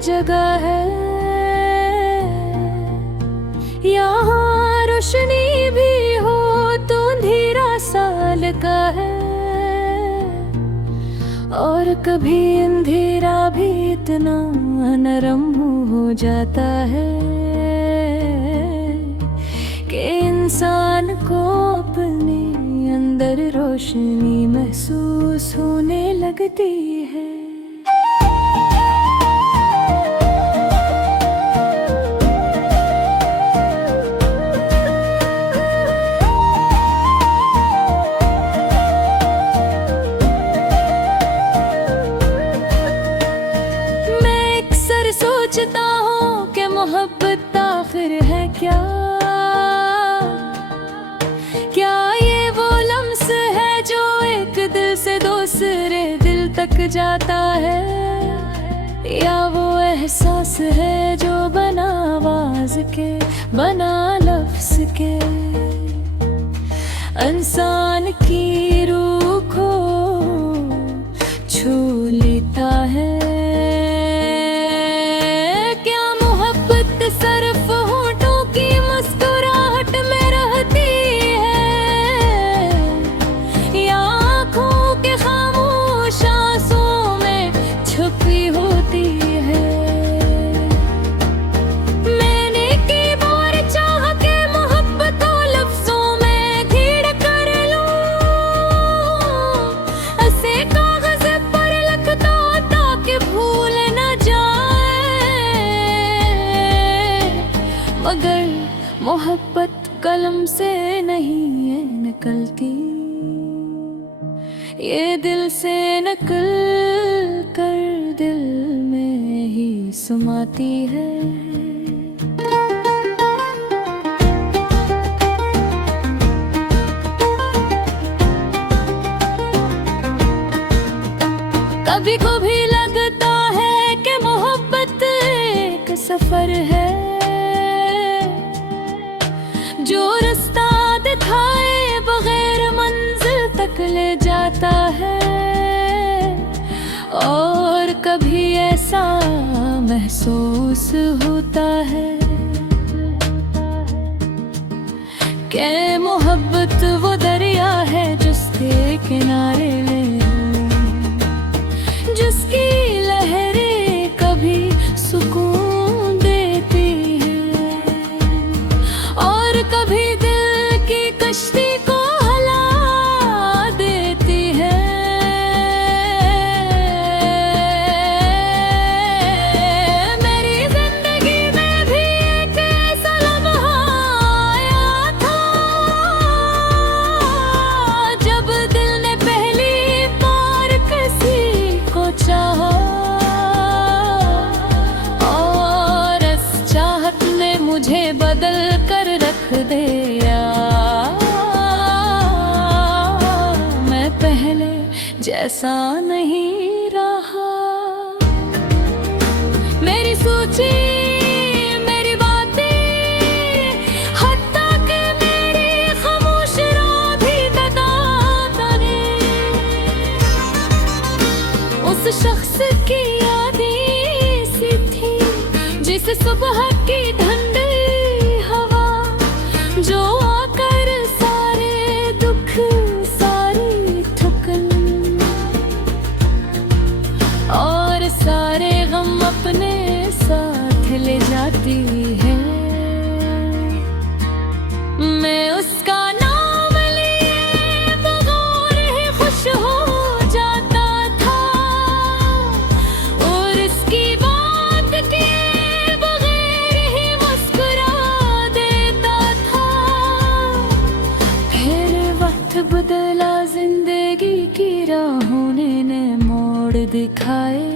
जगह है, यहाँ रोशनी भी हो तो अंधेरा साल का है। और कभी अंधेरा भी इतना नरम हो जाता है कि इंसान को अपने अंदर रोशनी महसूस होने लगती है। मैं अक्सर सोचता हूँ कि मोहब्बत आखिर है क्या ये वो लम्स है जो एक दिल से दूसरे दिल तक जाता है, या वो एहसास है जो बना आवाज के बना लफ्ज के इंसान की रूह को छू लेता है। क्या मोहब्बत सिर्फ होठों की मुस्कुराहट में रहती है, या आँखों के खामोश आंसुओं में छुपी होती है? मैंने कई बार चाहा कि मोहब्बत को लफ्जों में घिर कर लूं, ऐसे कागज पर लिखता ताकि भूल न जाए, मगर मोहब्बत कलम से नहीं है निकलती, ये दिल से निकल कर दिल में ही समाती है। कभी कभी लगता है कि मोहब्बत एक सफर है जो रास्ता दिखाए बगैर मंजिल तक ले जाता है। और कभी ऐसा महसूस होता है कि मोहब्बत वो दरिया है जिसके किनारे जिसकी लहरें कभी सुकून देती हैं और कभी दिल की कश्ती को हिला देती है। मेरी जिंदगी में भी एक ऐसा लम्हा आया था जब दिल ने पहली बार किसी को चाहा, और इस चाहत ने मुझे बदल कर रख दिया। मैं पहले जैसा नहीं रहा। मेरी सोची मेरी बातें हत्ता के मेरी खामोश राह भी बताता ने उस शख्स की यादें सी थी जिसे सुबह की ठंडी हवा जो आकर सारे दुख सारी थकन और सारे गम अपने साथ ले जाती है। मैं उसका नाम लिए बगैर ही खुश हो जाता था और इसकी बात किए बगैर ही मुस्कुरा देता था। फिर वक्त बदला, जिंदगी की राहों ने मोड़ दिखाए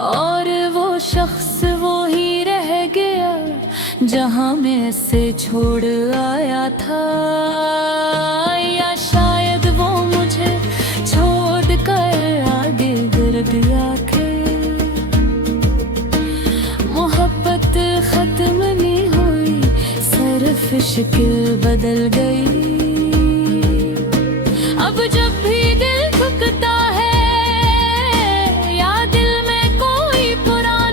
और वो शख्स वो ही रह गया जहां मैं से छोड़ आया था, या शायद वो मुझे छोड़ कर आगे गिर गया। मोहब्बत खत्म नहीं हुई, सिर्फ शक्ल बदल गई। अब जब भी दिल ठुकता है या दिल में कोई पुराना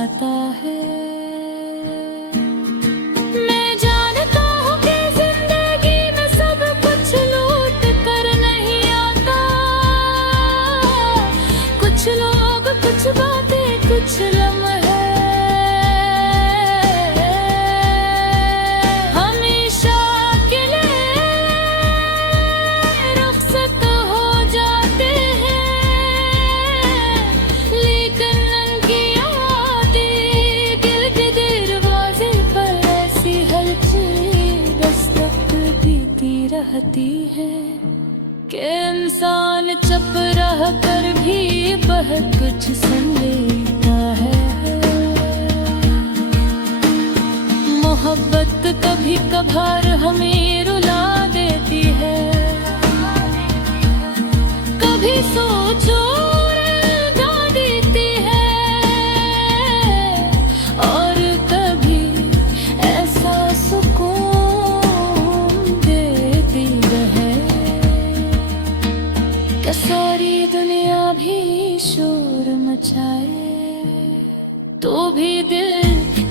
जाता है। मैं जानता हूँ कि जिंदगी में सब कुछ लूट कर नहीं आता। कुछ लोग, कुछ बातें, कुछ लम्हे हमेशा के लिए रुखसत हो जाते हैं। लेकिन उनकी यादें दिल के दरवाजे पर ऐसी हलचल दस्तक देती रहती है कि इंसान चुप रह कर भी बहुत कुछ सुन लेता है। मोहब्बत कभी कभार हमें रुला देती है, कभी सोचो रुला देती है, और कभी ऐसा सुकून देती है कि सारी दुनिया भी शोर मचाए तो भी दिल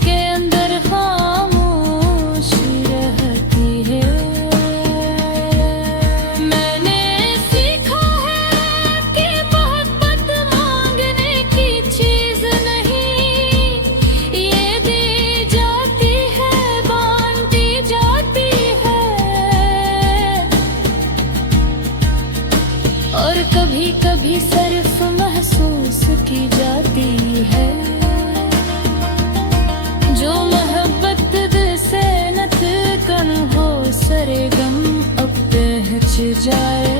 के अंदर खामोशी रहती है। मैंने सीखा है कि मोहब्बत मांगने की चीज नहीं, ये दी जाती है, बांटी जाती है, और कभी कभी सिर्फ महसूस की जाती है। जो मोहब्बत दिल से न तिलकन हो, सरे गम अब पहुँच जाए।